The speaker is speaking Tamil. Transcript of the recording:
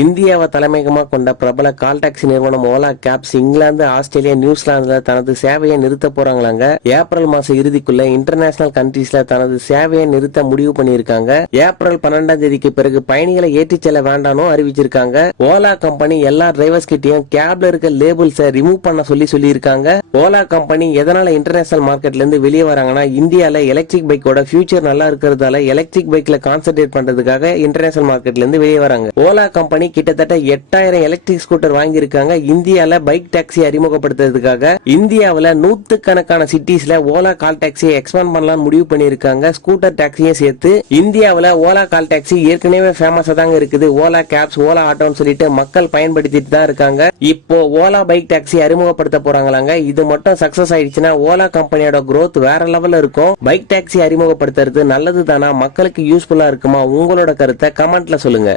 இந்தியாவை தலைமையகமாக கொண்ட பிரபல கால் டாக்ஸி நிறுவனம் ஓலா கேப்ஸ் இங்கிலாந்து ஆஸ்திரேலியா நியூசிலாந்துல தனது சேவையை நிறுத்த போறாங்களாங்க. ஏப்ரல் மாசம் இறுதிக்குள்ள இன்டர்நேஷனல் கண்ட்ரீஸ்ல தனது சேவையை நிறுத்த முடிவு பண்ணியிருக்காங்க. ஏப்ரல் பன்னெண்டாம் தேதிக்கு பிறகு பயணிகளை ஏற்றிச் செல்ல வேண்டாம்னு அறிவிச்சிருக்காங்க. ஓலா கம்பெனி எல்லா டிரைவர்ஸ் கிட்டையும் கேப்ல இருக்க லேபிள்ஸை ரிமூவ் பண்ண சொல்லி சொல்லியிருக்காங்க. ஓலா கம்பெனி எதனால இன்டர்நேஷனல் மார்க்கெட்ல இருந்து வெளியே வராங்கன்னா இந்தியால எலக்ட்ரிக் பைக்கோட ஃபியூச்சர் நல்லா இருக்கிறதால எலக்ட்ரிக் பைக்ல கான்சென்ட்ரேட் பண்றதுக்காக இன்டர்நேஷனல் மார்க்கெட்ல இருந்து வெளியே வராங்க. ஓலா கம்பெனி கிட்டத்தட்ட எட்டாயிரம் எலக்ட்ரிக் ஸ்கூட்டர் வாங்கியிருக்காங்க. இந்தியாவில் பைக் டாக்ஸி அறிமுகப்படுத்துறதுக்காக. இந்தியாவில் நூத்து கணக்கான சிட்டிஸ்ல ஓலா கால் டாக்ஸியை எக்ஸ்பாண்ட் பண்ணலாம்னு முடிவு பண்ணியிருக்காங்க. ஸ்கூட்டர் டாக்ஸியும் சேர்த்து இந்தியாவில் ஓலா கால் டாக்ஸி ஏற்கனவே ஃபேமஸாக தாங்க இருக்குது. ஓலா கேப்ஸ் ஓலா ஆட்டோன்னு சொல்லிட்டு மக்கள் பயன்படுத்திட்டு தான் இருக்காங்க. இப்போ ஓலா பைக் டாக்ஸி அறிமுகப்படுத்த போறாங்களாங்க. இது மட்டும் சக்சஸ் ஆயிடுச்சுன்னா ஓலா கம்பெனியோட க்ரோத் வேற லெவல்ல இருக்கும். பைக் டாக்ஸி அறிமுகப்படுத்துறது நல்லது தானா மக்களுக்கு யூஸ்ஃபுல்லா இருக்குமா? உங்களோட கருத்தை கமெண்ட்ல சொல்லுங்க.